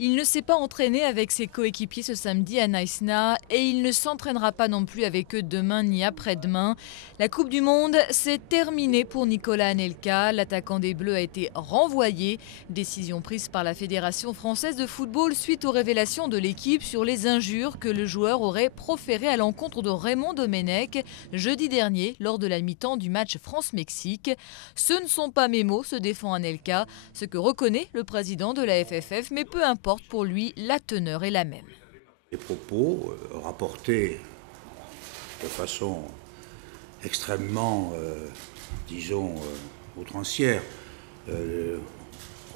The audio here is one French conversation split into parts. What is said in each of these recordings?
Il ne s'est pas entraîné avec ses coéquipiers ce samedi à Naïsna et il ne s'entraînera pas non plus avec eux demain ni après-demain. La Coupe du Monde, c'est terminé pour Nicolas Anelka. L'attaquant des Bleus a été renvoyé. Décision prise par la Fédération française de football suite aux révélations de l'équipe sur les injures que le joueur aurait proférées à l'encontre de Raymond Domenech jeudi dernier lors de la mi-temps du match France-Mexique. Ce ne sont pas mes mots, se défend Anelka, ce que reconnaît le président de la FFF, mais peu importe. Pour lui, la teneur est la même. Les propos rapportés de façon extrêmement, outrancière,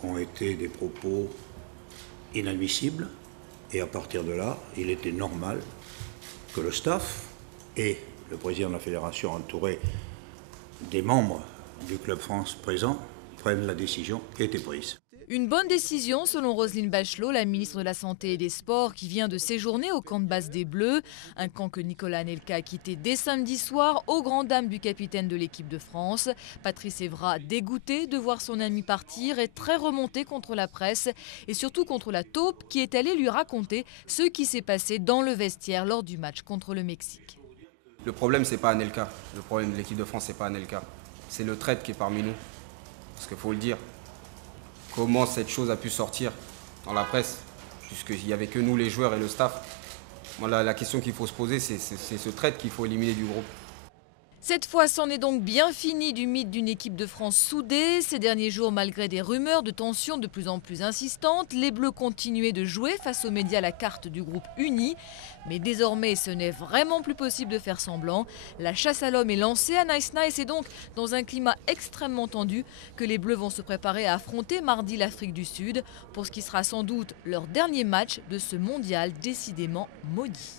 ont été des propos inadmissibles. Et à partir de là, il était normal que le staff et le président de la fédération, entouré des membres du Club France présents, prennent la décision qui a été prise. Une bonne décision selon Roselyne Bachelot, la ministre de la Santé et des Sports, qui vient de séjourner au camp de base des Bleus. Un camp que Nicolas Anelka a quitté dès samedi soir aux grandes dames du capitaine de l'équipe de France. Patrice Evra, dégoûté de voir son ami partir, est très remonté contre la presse et surtout contre la taupe qui est allée lui raconter ce qui s'est passé dans le vestiaire lors du match contre le Mexique. Le problème, c'est pas Anelka. Le problème de l'équipe de France, c'est pas Anelka. C'est le traître qui est parmi nous. Parce qu'il faut le dire. Comment cette chose a pu sortir dans la presse, puisqu'il n'y avait que nous les joueurs et le staff. Voilà, la question qu'il faut se poser, c'est ce traître qu'il faut éliminer du groupe. Cette fois, c'en est donc bien fini du mythe d'une équipe de France soudée. Ces derniers jours, malgré des rumeurs de tensions de plus en plus insistantes, les Bleus continuaient de jouer face aux médias la carte du groupe uni. Mais désormais, ce n'est vraiment plus possible de faire semblant. La chasse à l'homme est lancée à Naïsna et c'est donc dans un climat extrêmement tendu que les Bleus vont se préparer à affronter mardi l'Afrique du Sud pour ce qui sera sans doute leur dernier match de ce mondial décidément maudit.